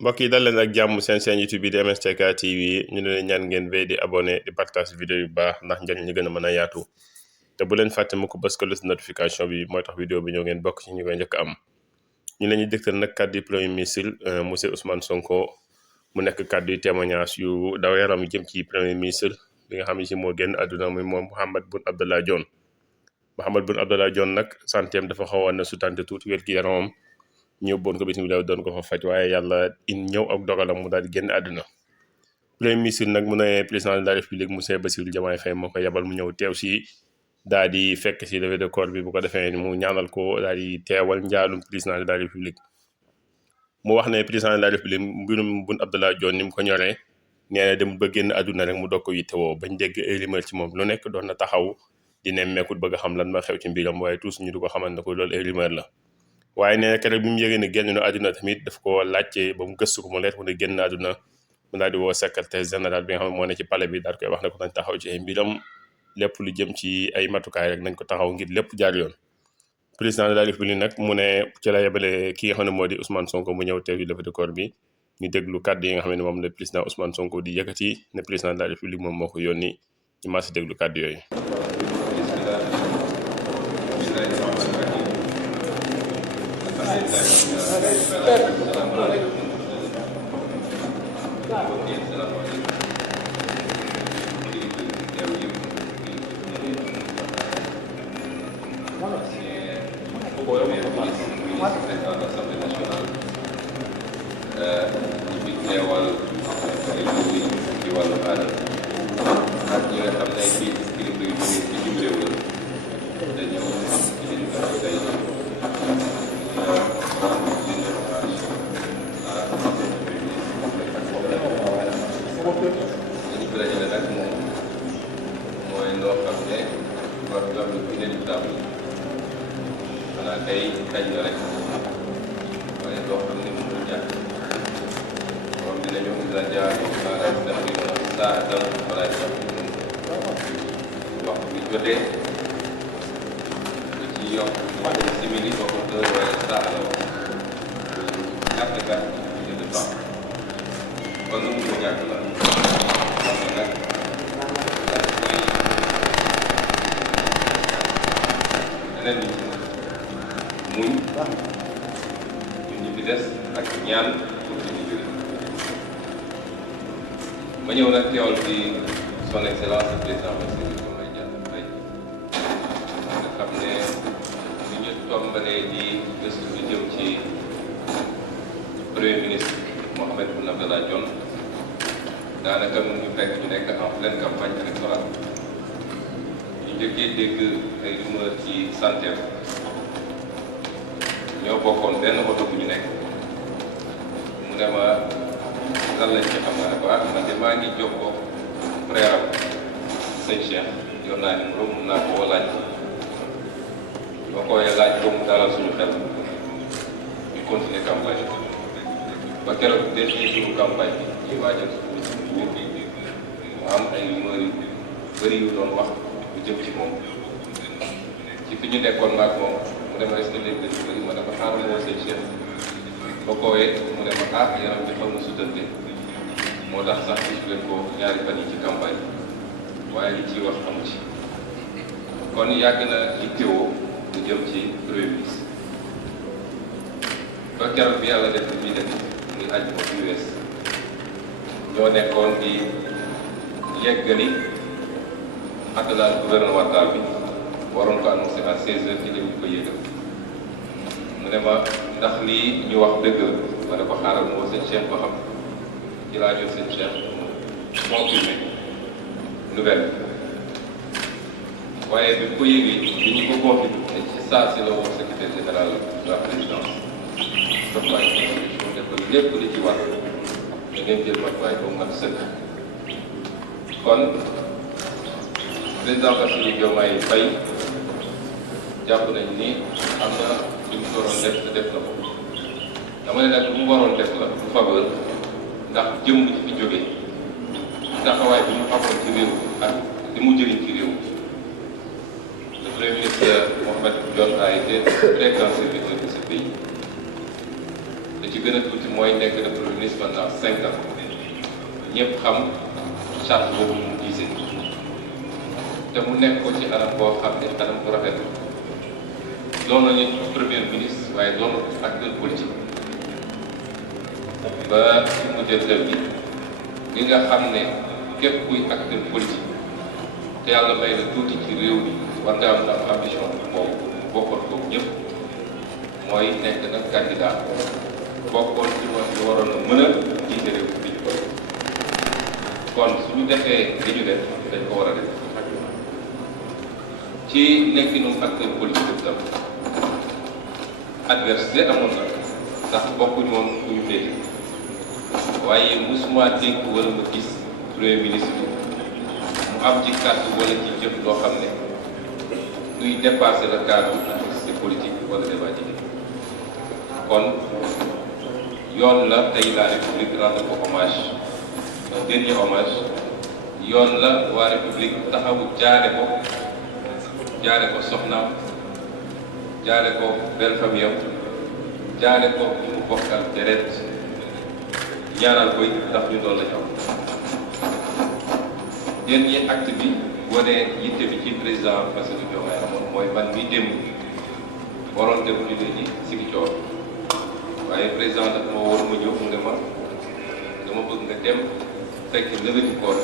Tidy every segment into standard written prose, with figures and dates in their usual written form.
mbokk yi dal leen ak jàmm seen YouTube bi di MSTK TV ñu ne leen ñaan ngeen wéy di abonné di partage vidéo yu baax ndax njëriñ li gën a mën a yaatu te bu leen fàtte mu ko bës ko notification bi mooy tax vidéo bi ñëw ngeen bokk ci ñu koy njëkk am. ñu leen ñu dégtal nag kàddu premier ministre monsieur Ousmane Sonko mu nekk kàddu yu témoignage yu daw yaram jëm ci premier ministre bi nga xam ne si moo génn àdduna muy moom Mahammed Boun Abdallah Dionne. Mahammed Boun Abdallah Dionne nag santeem dafa xawoon na sutante tuuti wér gi yaramam ñëw boon ko bitim réew doon ko fa faj waaye yàlla ñëw ak dogalam mu daal di génn àdduna. premier ministre nag mu ne président de la république monsieur Bassirou Diomaye Faye moo ko yebal mu ñëw teew si daal di fekk si levée de corps bi bu ko defee mu ñaanal ko daal di teewal njaalum président de la république. mu wax ne président de la république mbirum Boun Abdallah Dionne ni mu ko ñoree nee na dem ba génn àdduna rek mu doog ko yittewoo bañ dégg ay rumeur ci moom lu nekk doon na taxaw di nemmeekut bëgg a xam lan ma xew ci mbiram waaye tous ñu du ko xamal ne ko loolu ay rumeur la. waaye nee na keroog bi mu yëgee ne génn na àdduna tamit daf ko laajte ba mu gëstu ko mu leer mu ne génn àdduna mu daal di woo secrétaire général bi nga xam ne moo ne ci palais bi daal koy wax ne ko nañ taxaw ci ay mbiram lépp lu jëm ci ay matukaay rek nañ ko taxaw ngir lépp jaar yoon. président de la république nag mu ne ci la yebale ki nga xam ne moo di Ousmane Sonko mu ñëw teew ci levée de corps bi ñu déglu kàddu yi nga xam ne moom le président Ousmane Sonko di yëkkati ne président de la république moom moo ko yónni ñu maa si déglu kàddu yooyu. tey kañ la rek waaye loo xam ne mënul ñàkk moom dinañu jaar daf di mën a saa dal wala sax wax bi jotee lu ci yokk wàññi simili boo ko dër waaye saa la wax ñàkk gàtt ci de temps kon lu mënul ñàkk la xam ne nag leneen li muñ ñun ñi fi des ak ñaan pour ci jóge ma ñëw nag teewal fi son excellence le président Bassirou Diomaye Diakhar Faye nga xam ne bi ñu tombalee di gëstu lu jëm ci premier ministre Mahammed Boun Abdallah Dionne daanaka mu ñu fekk ñu nekk en pleine campagne électorale ñu njëkkee dégg ay rumeur ci santé ñoo bokkoon benn oto bu ñu nekk mu ne ma lan lañ ci xam nga ne ko man de maa ngi jokkoo frère am sëñ Cheikh yor naa numéro mun naa koo laaj boo koy laaj ko mu dalal suñu xel ñu continuer campagne ba keroog des ci suñu campagne bi ñuy waajal suñu mu am ay rumeur yu bëri yu doon wax lu jëm ci moom ci fi ñu nekkoon maag moom mu ne ma est-ce que léegi dañu bëri ma ne ko xaaral moo sëñ Cheikh ba koowee mu ne ma yaram bi xaw na sutante moo tax sax gisu leen ko ñaari fan yi ci campagne waaye li ciy wax amu ci kon yàgg na yittewoo lu jëm ci premier ministre ba keroog bi yàlla def bi def muy aj ko bi wees ñoo nekkoon di yeggali attelage gouvernemental bi waroon ko annoncé à 16h ci lañu ko yëgal mu ne ma ndax lii ñu wax dëgg la ma ne ko xaaral moo seen Cheikh ba xam ci laa jox seen Cheikh confirmé nouvelle waaye bi ko yëgee bi ñu ko confirmé ci saa si la woo secrétaire général de la présidence dafay constitution def ko lépp li ci war da ngeen jël matuwaay ba mat sëkk kon président Bassirou Diomaye Faye jàpp nañ ni am na lu mu waroon def te def na ko dama ne nag lu mu waroon def la du faveur ndax jëmm ci fi jóge taxawaay bi mu amoon ci réew ak li mu jëriñ ci réew le premier ministre Mahammed Dionne a été très grand serviteur de ce pays da ci gën a tuuti mooy nekk de premier ministre pendant 5 ans ñëpp xam charte boobu mu gisee te mu nekk ko ci anam boo xam ne anam bu rafet doon nañu premier ministre waaye doon acteur politique ba ci mujjantal bi li nga xam ne képp kuy acteur politique te yàlla may la tuuti ci réew mi war nga am ambition boobu bokkoon ko ñëpp mooy nekk nag candidat bokkoon ci ñu waroon a mën a jiite réew mi ko kon suñu defee li ñu def dañ ko war a def ci nekkinu acteur politique tam adversité amoon na ndax bokkuñ woon fu ñu féete waaye musuma dégg wala ma gis premier ministre mu am ci kàddu wala ci jëf loo xam ne luy dépasser le cadre de politique wala débat ji kon yoon la tey la république rendre ko hommage un dernier hommage yoon la waa république taxawu jaare ko soxnaam jaare ko belle famille am jaare ko ñu mu bokkal deret ñaanal koy ndax ñu doon la ñu am dernier acte bi wane yitte bi ci président Bassirou Diomaye amoon mooy man mi démb waroon dem ñu ne ci Ziguinchor waaye président daf ma war ma ñëw nga ma dama bëgg nga dem fekk levée du corps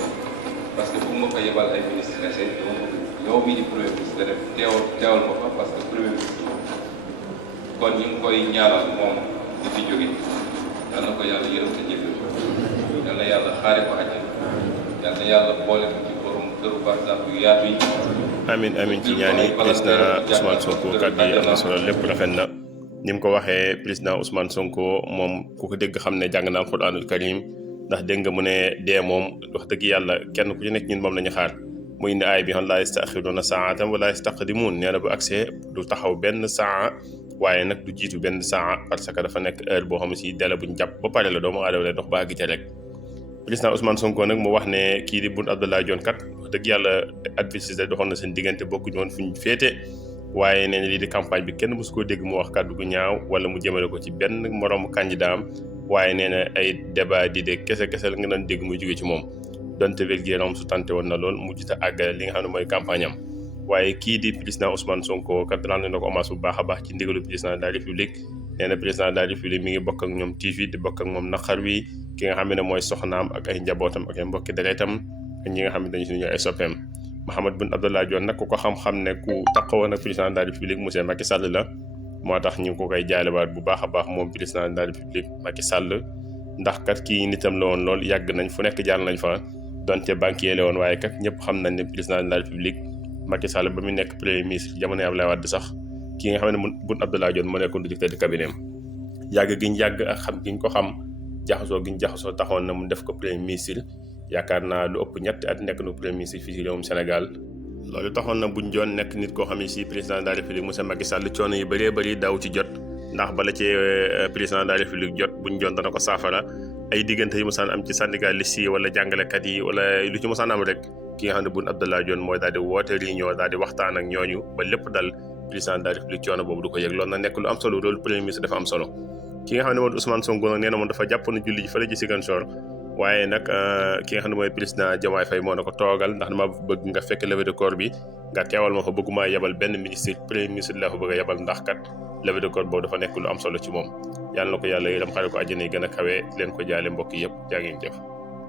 parce que bu ma ko yebal ay ministre kese dama bëgg yow mii di premier ministre nga def teewal ma fa parce que premier ministre kon ñu ngi koy ñaanal moom di fi jóge yal na ko yàlla yërëm te jéggal yal na yàlla xaare ko àjjana yal na yàlla boole ko ci borom këru barsax yu yaatu yi. amiin ci ñaani président Ousmane Sonko kàddu yi am na solo lépp rafet na ni mu ko waxee président Ousmane Sonko moom ku ko dégg xam ne jàng na alxuraanul karim ndax dégg nga mu ne dee moom wax dëgg yàlla kenn ku ci nekk ñun moom lañu xaar mu indi aay bi xam laa yastaxiruuna saa'atan wa laa yastaqdimuun nee na bu accès du taxaw benn saa waaye nag du jiitu benn saa parce que dafa nekk heure boo xam ne si délai bu ñu jàpp ba pare la doomu aadama lay dox ba àgg ca rek. président Ousmane Sonko nag mu wax ne kii di Boun Abdallah Dionne kat wax dëgg yàlla adversité doxoon na seen diggante bokkuñu woon fu ñu féete waaye nee na lii di campagne bi kenn mësu koo dégg mu wax kàddu gu ñaaw wala mu jëmale ko ci benn moroomu candidat am waaye nee na ay débat di de kese la nga doon dégg muy jóge ci moom donte wér-gu-yaram su tante woon na lool mu jita àggale li nga xam ne mooy campagne am waaye kii di président Ousmane Sonko kat rendre na ko hommage bu baax a baax ci ndigalu président de la république nee na président de la république mi ngi bokk ak ñoom tiis di bokk ak moom naqar wi ki nga xam ne mooy soxnaam ak ay njabootam ak ay mbokki deretam ak ñi nga xam ne dañu suñu ay soppeem Mahammed Boun Abdallah Dionne nag ku ko xam-xam ne ku taxawoon ak président de la république monsieur Macky Sall la moo tax ñu ngi ko koy jaalewaat bu baax a baax moom président de la république Macky Sall ndax kat kii nitam la woon lool yàgg nañ fu nekk jaar nañ fa donte banquier la woon waaye kat ñëpp xam nañ ne président de la république Macky Sall ba mu nekk premier ministre jamono Abdoulaye Wade sax ki nga xam ne Boun Abdallah Dionne moo nekkoon directeur de cabinet yàgg gi ñu yàgg ak xam gi ñu ko xam jaxasoo gi ñu jaxasoo taxoon na mu def ko premier ministre yaakaar naa lu ëpp ñetti at nekk na premier ministre fii ci réewum Sénégal loolu taxoon na Boun Dionne nekk nit koo xam ne si président de la république monsieur Macky Sall coono yu bëree bëri daaw ci jot ndax bala ci président de la république jot Boun Dionne dana ko saafara ay diggante yu mosaan am ci syndicaliste yi wala jàngalekat yi wala lu ci mosaan am rek ki nga xam ne Boun Abdallah Dionne mooy daal di woote réunion daal di waxtaan ak ñooñu ba lépp dal président de la république coono boobu du ko yëg loolu na nekk lu am solo loolu premier ministre dafa am solo ki nga xam ne moom Ousmane Sonko nag nee na moom dafa jàpp na julli ji fële ci Ziguinchor waaye nag ki nga xam ne mooy président Diomaye Faye moo na ko toogal ndax dama bëgg nga fekk levée de corps bi nga teewal ma fa bëgguma yebal benn ministre premier ministre la fa bëgg a yebal ndax kat levée de corps boobu dafa nekk lu am solo ci moom yàlla na ko yàlla yërëm xare ko àjjana yi gën a kawe leen ko jaale mbokk yëpp jaa ngeen jëf